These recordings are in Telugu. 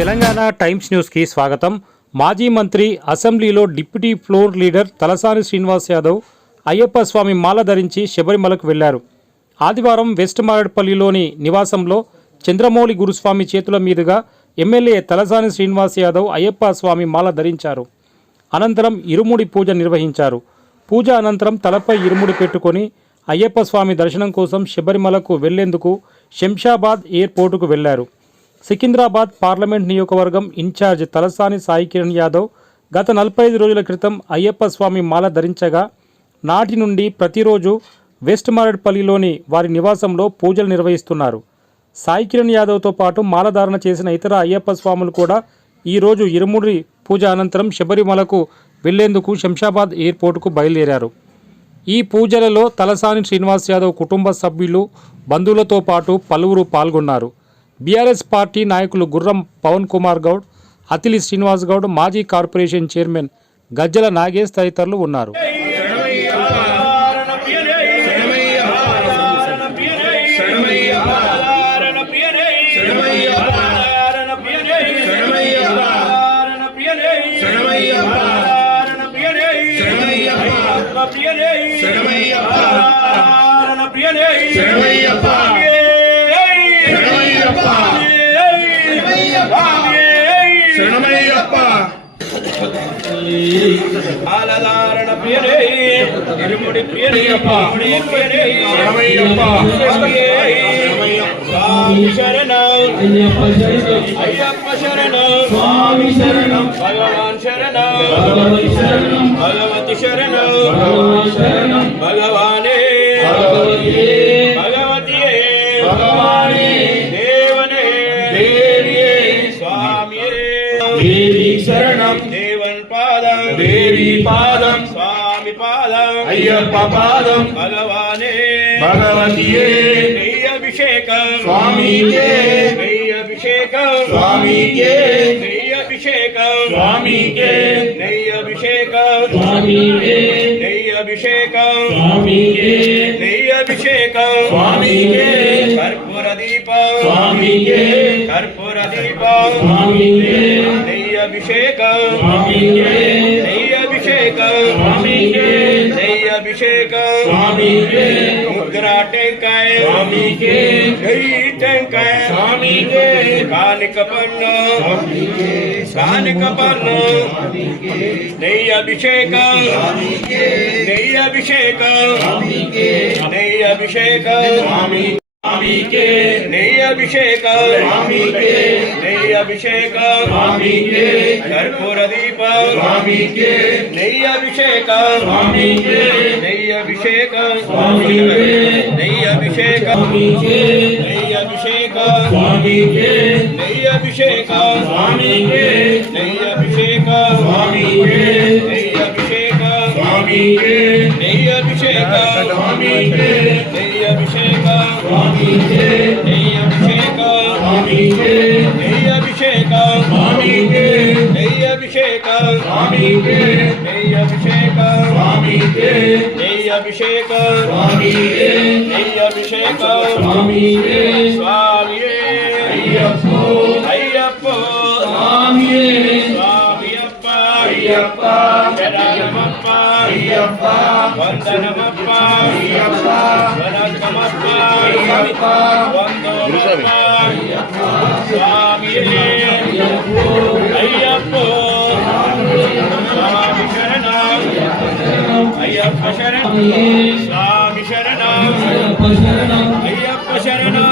తెలంగాణ టైమ్స్ న్యూస్కి స్వాగతం. మాజీ మంత్రి అసెంబ్లీలో deputy floor leader Talasani Srinivas Yadav Ayyappa Swamy మాల ధరించి శబరిమలకు వెళ్లారు. ఆదివారం వెస్ట్ మారేడుపల్లిలోని నివాసంలో చంద్రమౌళి గురుస్వామి చేతుల మీదుగా ఎమ్మెల్యే తలసాని శ్రీనివాస్ యాదవ్ అయ్యప్ప స్వామి మాల ధరించారు. అనంతరం ఇరుముడి పూజ నిర్వహించారు. పూజ అనంతరం తలపై ఇరుముడి పెట్టుకొని అయ్యప్ప స్వామి దర్శనం కోసం శబరిమలకు వెళ్లేందుకు శంషాబాద్ ఎయిర్పోర్టుకు వెళ్లారు. సికింద్రాబాద్ పార్లమెంట్ నియోజకవర్గం ఇన్ఛార్జ్ తలసాని సాయి కిరణ్ యాదవ్ గత 45 రోజుల క్రితం అయ్యప్ప స్వామి మాల ధరించగా నాటి నుండి ప్రతిరోజు వెస్ట్ మారేడుపల్లిలోని వారి నివాసంలో పూజలు నిర్వహిస్తున్నారు. సాయి కిరణ్ యాదవ్తో పాటు మాలధారణ చేసిన ఇతర అయ్యప్ప స్వాములు కూడా ఈరోజు ఇరుముడి పూజ అనంతరం శబరిమలకు వెళ్లేందుకు శంషాబాద్ ఎయిర్పోర్టుకు బయలుదేరారు. ఈ పూజలలో తలసాని శ్రీనివాస్ యాదవ్ కుటుంబ సభ్యులు, బంధువులతో పాటు పలువురు పాల్గొన్నారు. బీఆర్ఎస్ పార్టీ నాయకులు గుర్రం పవన్ కుమార్ గౌడ్, అతిలి శ్రీనివాస్ గౌడ్, మాజీ కార్పొరేషన్ చైర్మన్ గజ్జల నాగేష్ తదితరులు ఉన్నారు. ఆలదారణ ప్రియనే ఇరుముడి ప్రియనే ప్రియనే స్వామి శరణం అయ్యప్ప శరణం స్వామి శరణం భగవాన్ శరణం భగవతి శరణం భగవానే భగవతియే దేవనే దేవియే స్వామియే దేవి శరణం దేవన్ పాదం దేవి పాదం స్వామి పాదం అయ్యప్ప పాదం భగవానే భగవతియే నెయ్యభిషేకం స్వామికే నెయ్యభిషేకం స్వామికే నెయ్యభిషేకం స్వామికే నెయ్యభిషేకం స్వామికే నెయ్యభిషేకం స్వామికే నెయ్యభిషేకం స్వామికే కర్పూర దీపం స్వామికే కర్పూర దీపం స్వామికే నెయ్యభిషేకం స్వామికే నెయ్యభిషేకం స్వామికే నెయ్యభిషేకం స్వామికే ముద్రా టెంకాయ స్వామికే నెయ్యి టెంకాయ స్వామికే కానిక పన్ను స్వామికే కానిక పన్ను నెయ్యభిషేకం స్వామికే నెయ్యభిషేకం స్వామికే నెయ్యభిషేకం స్వామికే నెయ్యభిషేకం స్వామికే నెయ్యభిషేకం స్వామికే కర్పూర దీపం స్వామికే నెయ్యభిషేకం స్వామికే నెయ్యభిషేకం స్వామికే నెయ్యభిషేకం నెయ్యభిషేకం స్వామికే నెయ్యభిషేకం స్వామికే నెయ్యభిషేకం స్వామికే నెయ్యభిషేకం స్వామికే నెయ్యభిషేకం స్వామికే నెయ్యభిషేకం స్వామికే నెయ్యభిషేకం స్వామికే నెయ్యభిషేకం స్వామికే నెయ్యభిషేకం స్వామికే నెయ్యభిషేకం స్వామికే నెయ్యభిషేకం స్వామికే నెయ్యభిషేకం స్వామికే స్వామియే అయ్యప్ప అయ్యప్ప స్వామియే స్వామియప్ప అయ్యప్ప శరణమప్ప అయ్యప్ప వందనమప్ప అయ్యప్ప వనకమప్ప అయ్యప్ప వందనమప్ప అయ్యప్ప స్వామియే అయ్యప్ప స్వామి శరణం అయ్యప్ప శరణం స్వామి శరణం అయ్యప్ప శరణం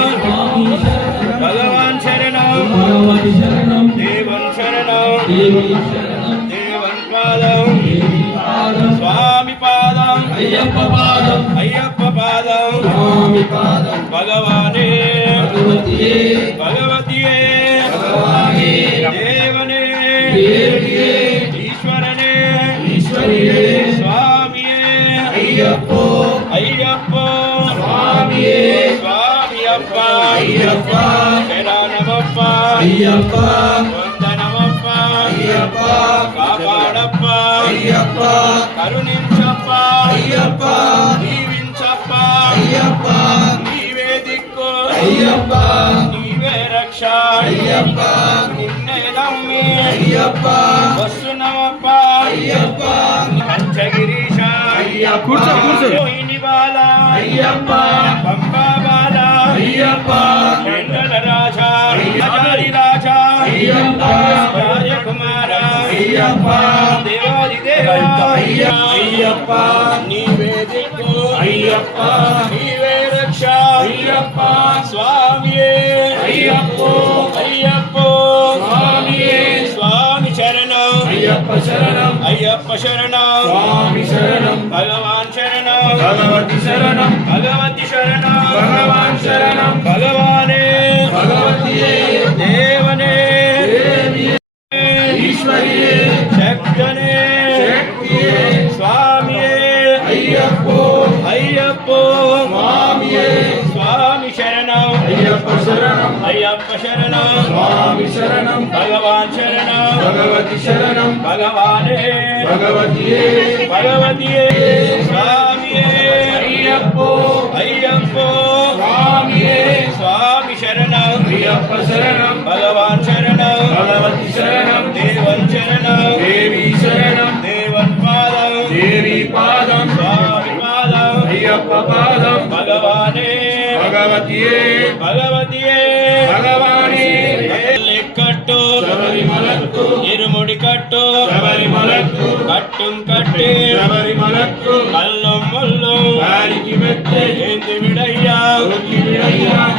భగవాన్ శరణం దేవన్ శరణం దేవన్ పాదం స్వామి పాదం అయ్యప్ప పాదం అయ్యప్ప పాదం స్వామి పాదం భగవానే భగవతియే భగవతియే భగవానే దేవనే దేవియే ఈశ్వరనే ఈశ్వరియే స్వామియే అయ్యప్ప అయ్యప్ప స్వామియే స్వామియప్ప అయ్యప్ప శరణమప్ప అయ్యప్ప వందనమప్ప అయ్యప్ప కాపాడప్ప అయ్యప్ప కరుణించప్ప అయ్యప్ప దీవించప్ప అయ్యప్ప నీవే దిక్కు అయ్యప్ప నీవే రక్ష అయ్యప్ప నిన్నే అయ్యప్ప వస్తున్నామప్ప అయ్యప్ప పంచగిరీశ అయ్యప్ప రోహిణి బాల అయ్యప్ప పంబా బాల అయ్యప్ప మండల రాజా ఆచారి రాజా అయ్యప్ప రాజకుమార అయ్యప్ప దేవాది దేవ అయ్యప్ప నీవే దిక్కు అయ్యప్ప నీవే రక్ష అయ్యప్ప స్వామియే అయ్యప్ప అయ్యప్ప స్వామియే స్వామి శరణం అయ్యప్ప శరణం అయ్యప్ప శరణం స్వామి శరణం భగవాన్ శరణం భగవతి శరణం భగవతి శరణం భగవాన్ శరణం భగవానే భగవతియే దేవనే ఈశ్వరియే శక్తనే శక్తియే స్వామియే అయ్యప్ప అయ్యప్ప స్వామియే స్వామి శరణం అయ్యప్ప శరణం అయ్యప్ప శరణం స్వామి శరణం భగవాన్ శరణం భగవతి శరణం భగవానే భగవతియే భగవతియే స్వామియే అయ్యప్ప అయ్యప్ప స్వామియే స్వామి శరణం అయ్యప్ప శరణం భగవాన్ శరణం భగవతి శరణం దేవన్ శరణం దేవి శరణం దేవన్ పాదం దేవి పాదం స్వామి పాదం అయ్యప్ప పాదం భగవానే భగవతియే భగవతియే భగవానే కట్టు శబరిమలక్కు ఇరుముడి కట్టు శబరిమలక్కు కట్టుం కట్టి శబరిమలక్కు కల్లం ముల్లు వారికి మెtte ఏంది విడయ్యా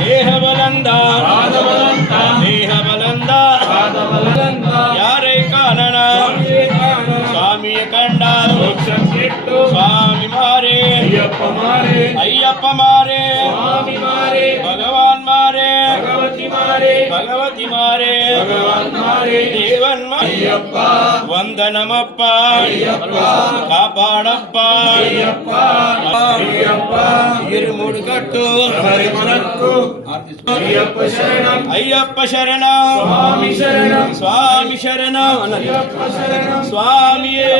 దేహబలంద పాదబలంద దేహబలంద పాదబలంద యారే కానన స్వామి కండ మోక్షం చెట్టు స్వామి మారే అయ్యప్ప మారే అయ్యప్ప మారే స్వామి మారే భగవాన్ మారే భగవతి మారే భగవతి మారే భగవాన్ మారే దేవన్ అయ్యప్ప వందనమప్ప అయ్యప్ప కాపాడప్ప అయ్యప్ప అయ్యప్ప ఇరుముడి కట్టు శబరిమలక్కు అయ్యప్ప శరణం అయ్యప్ప శరణం స్వామి శరణం స్వామి శరణం అయ్యప్ప శరణం స్వామియే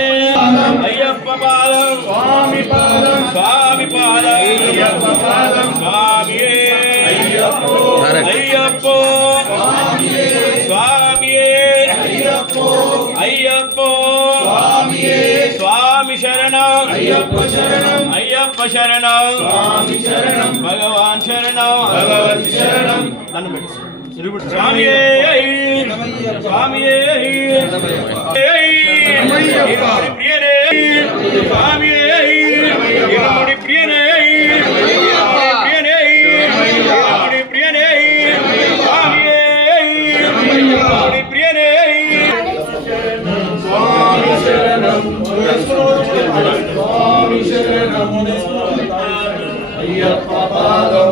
అయ్యప్ప పాదం స్వామి పాదం స్వామి పాదం అయ్యప్ప పాదం స్వామియే అయ్యప్ప అయ్యప్ప స్వామియే స్వామియే అయ్యప్ప అయ్యప్ప స్వామియే స్వామి శరణం అయ్యప్ప శరణం అయ్యప్ప శరణం స్వామి శరణం భగవాన్ శరణం భగవతి శరణం దండం పెట్టి స్వామియే స్వామియే ప్రియనే స్వామియే ప్రియనే ప్రియనే ప్రియనే స్వామియే ప్రియనే స్వామి శరణం స్వామి శరణం అయ్యప్ప పాదం